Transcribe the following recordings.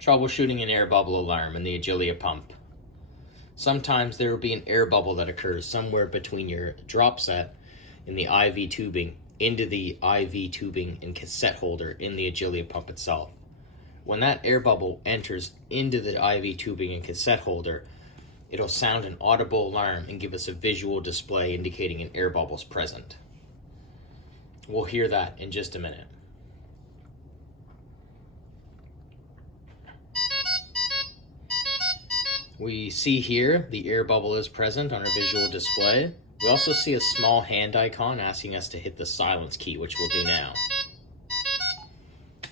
Troubleshooting an air bubble alarm in the Agilia pump. Sometimes there will be an air bubble that occurs somewhere between your drop set and the IV tubing into the IV tubing and cassette holder in the Agilia pump itself. When that air bubble enters into the IV tubing and cassette holder, it'll sound an audible alarm and give us a visual display indicating an air bubble is present. We'll hear that in just a minute. We see here the air bubble is present on our visual display. We also see a small hand icon asking us to hit the silence key, which we'll do now.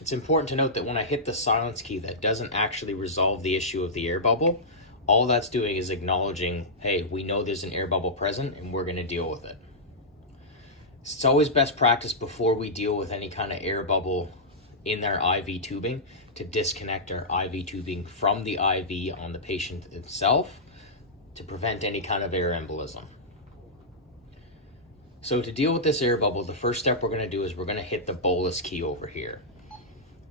It's important to note that when I hit the silence key, that doesn't actually resolve the issue of the air bubble. All that's doing is acknowledging, hey, we know there's an air bubble present and we're going to deal with it. It's always best practice before we deal with any kind of air bubble in our IV tubing to disconnect our IV tubing from the IV on the patient itself to prevent any kind of air embolism. So to deal with this air bubble, the first step we're going to do is we're going to hit the bolus key over here.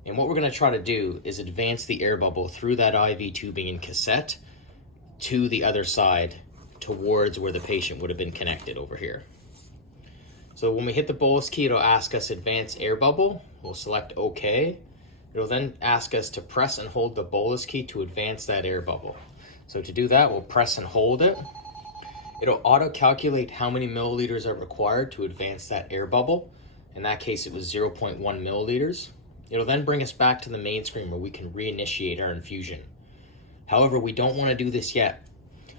And what we're going to try to do is advance the air bubble through that IV tubing and cassette to the other side towards where the patient would have been connected over here. So when we hit the bolus key, it'll ask us advance air bubble. We'll select OK. It'll then ask us to press and hold the bolus key to advance that air bubble. So to do that, we'll press and hold it. It'll auto-calculate how many milliliters are required to advance that air bubble. In that case, it was 0.1 milliliters. It'll then bring us back to the main screen where we can reinitiate our infusion. However, we don't want to do this yet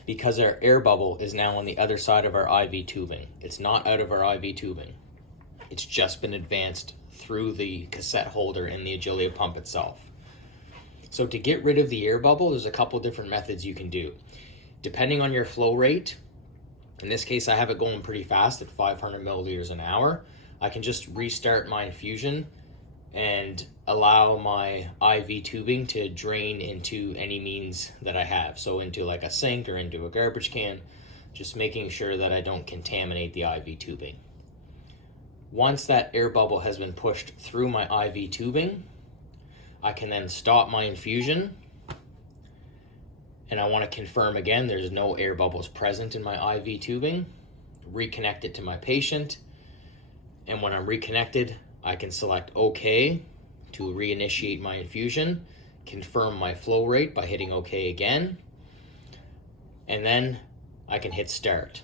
because our air bubble is now on the other side of our IV tubing. It's not out of our IV tubing. It's just been advanced through the cassette holder in the Agilia pump itself. So to get rid of the air bubble, there's a couple different methods you can do. Depending on your flow rate, in this case I have it going pretty fast at 500 milliliters an hour, I can just restart my infusion and allow my IV tubing to drain into any means that I have. So into like a sink or into a garbage can, just making sure that I don't contaminate the IV tubing. Once that air bubble has been pushed through my IV tubing, I can then stop my infusion. And I want to confirm again, there's no air bubbles present in my IV tubing. Reconnect it to my patient. And when I'm reconnected, I can select OK to reinitiate my infusion, confirm my flow rate by hitting OK again, and then I can hit start.